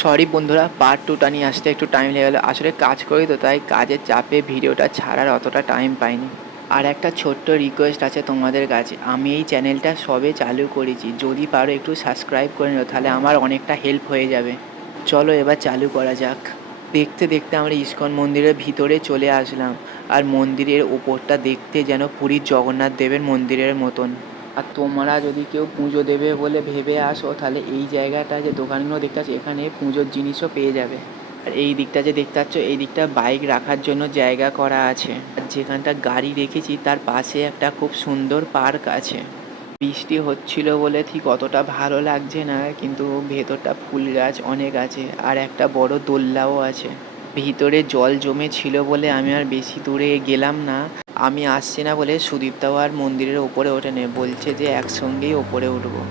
Sorry বন্ধুরা, part টুটা নিয়ে আসতে একটু টাইম লেগে গেলো। আসলে কাজ করি তো, তাই কাজের চাপে ভিডিওটা ছাড়ার অতটা টাইম পাইনি। আর একটা ছোট্ট রিকোয়েস্ট আছে তোমাদের কাছে, আমি এই চ্যানেলটা সবে চালু করেছি, যদি পারো একটু সাবস্ক্রাইব করে নিও, তাহলে আমার অনেকটা হেল্প হয়ে যাবে। চলো এবার চালু করা যাক। দেখতে দেখতে আমরা ইস্কন মন্দিরের ভিতরে চলে আসলাম। আর মন্দিরের ওপরটা দেখতে যেন পুরীর জগন্নাথ দেবের মন্দিরের মতন। আর তোমরা যদি কেউ পুজো দেবে বলে ভেবে আসো, তাহলে এই জায়গাটা যে দোকানগুলো দেখতে পাচ্ছ, এখানে পুজোর জিনিসও পেয়ে যাবে। আর এই দিকটা যে দেখতে পাচ্ছ, এই দিকটা বাইক রাখার জন্য জায়গা করা আছে। আর যেখানটা গাড়ি রেখেছি তার পাশে একটা খুব সুন্দর পার্ক আছে। বৃষ্টি হচ্ছিল বলে ঠিক অতটা ভালো লাগছে না, কিন্তু ভেতরটা ফুল গাছ অনেক আছে, আর একটা বড় দোলনাও আছে। ভিতরে জল জমে ছিল বলে আমি আর বেশি দূরে গেলাম না। আমি আসছি না বলে সুদীপ্তাও আর মন্দিরের ওপরে ওঠেনি, বলছে যে একসঙ্গেই ওপরে উঠবো।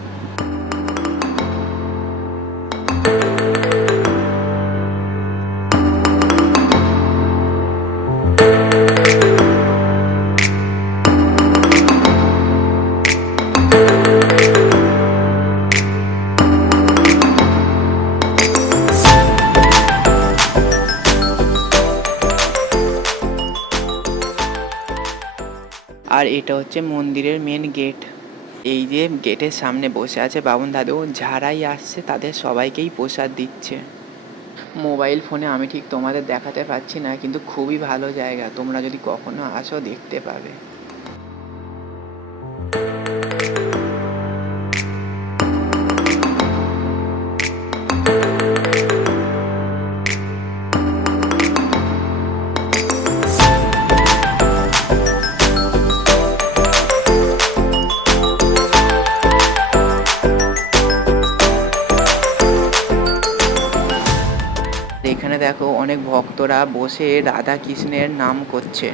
আর এটা হচ্ছে মন্দিরের মেন গেট। এই যে গেটের সামনে বসে আছে বামুন দাদু, যারাই আসছে তাদের সবাইকেই প্রসাদ দিচ্ছে। মোবাইল ফোনে আমি ঠিক তোমাদের দেখাতে পারছি না, কিন্তু খুবই ভালো জায়গা, তোমরা যদি কখনো আসো দেখতে পাবে। এখানে দেখো অনেক ভক্তরা বসে রাধা কৃষ্ণের নাম করছে।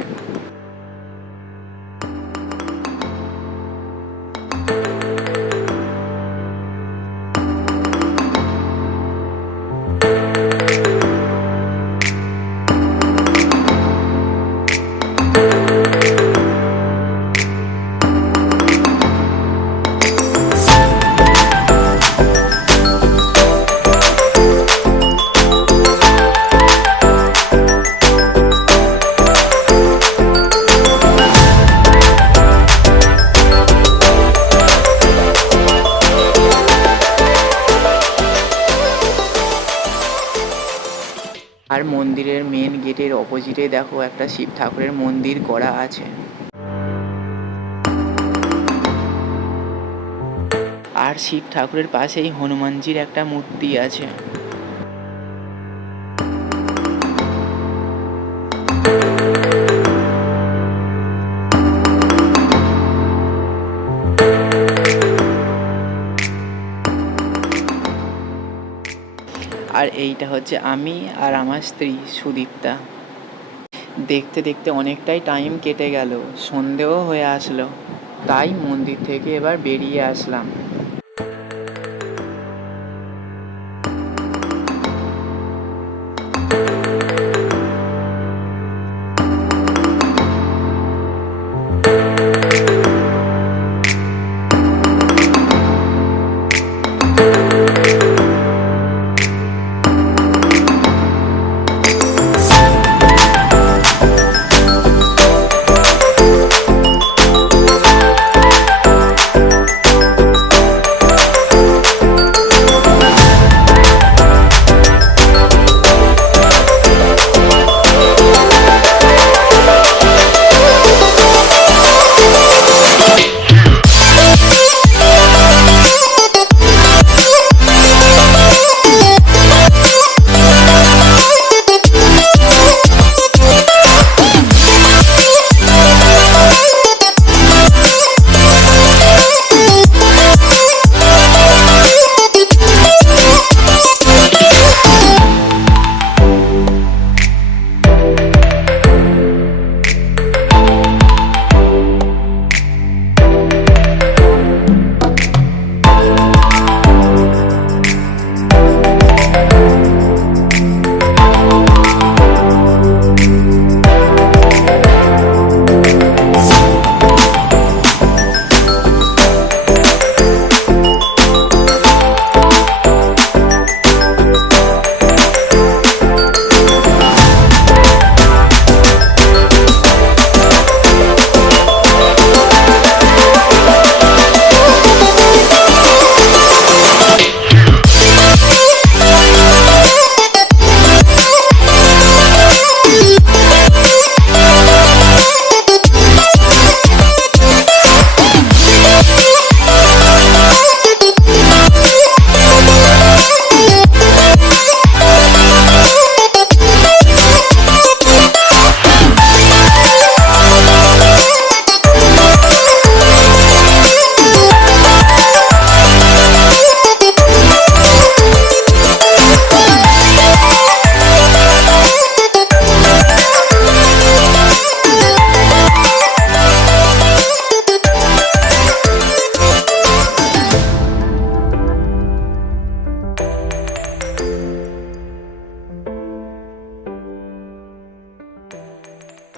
আর মন্দিরের মেন গেটের অপোজিটে দেখো একটা শিব ঠাকুরের মন্দির করা আছে। আর শিব ঠাকুরের পাশেই হনুমানজির একটা মূর্তি আছে। আর এইটা হচ্ছে আমি আর আমার স্ত্রী সুদীপ্তা। দেখতে দেখতে অনেকটাই টাইম কেটে গেল, সন্ধেও হয়ে আসলো, তাই মন্দির থেকে এবার বেরিয়ে আসলাম।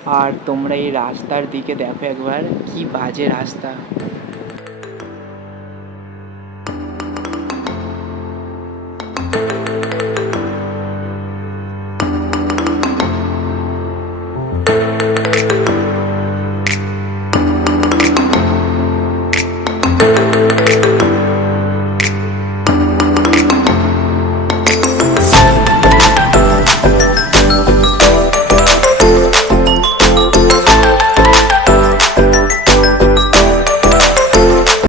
আর তোমরা এই রাস্তার দিকে দেখো একবার, কি বাজে রাস্তা।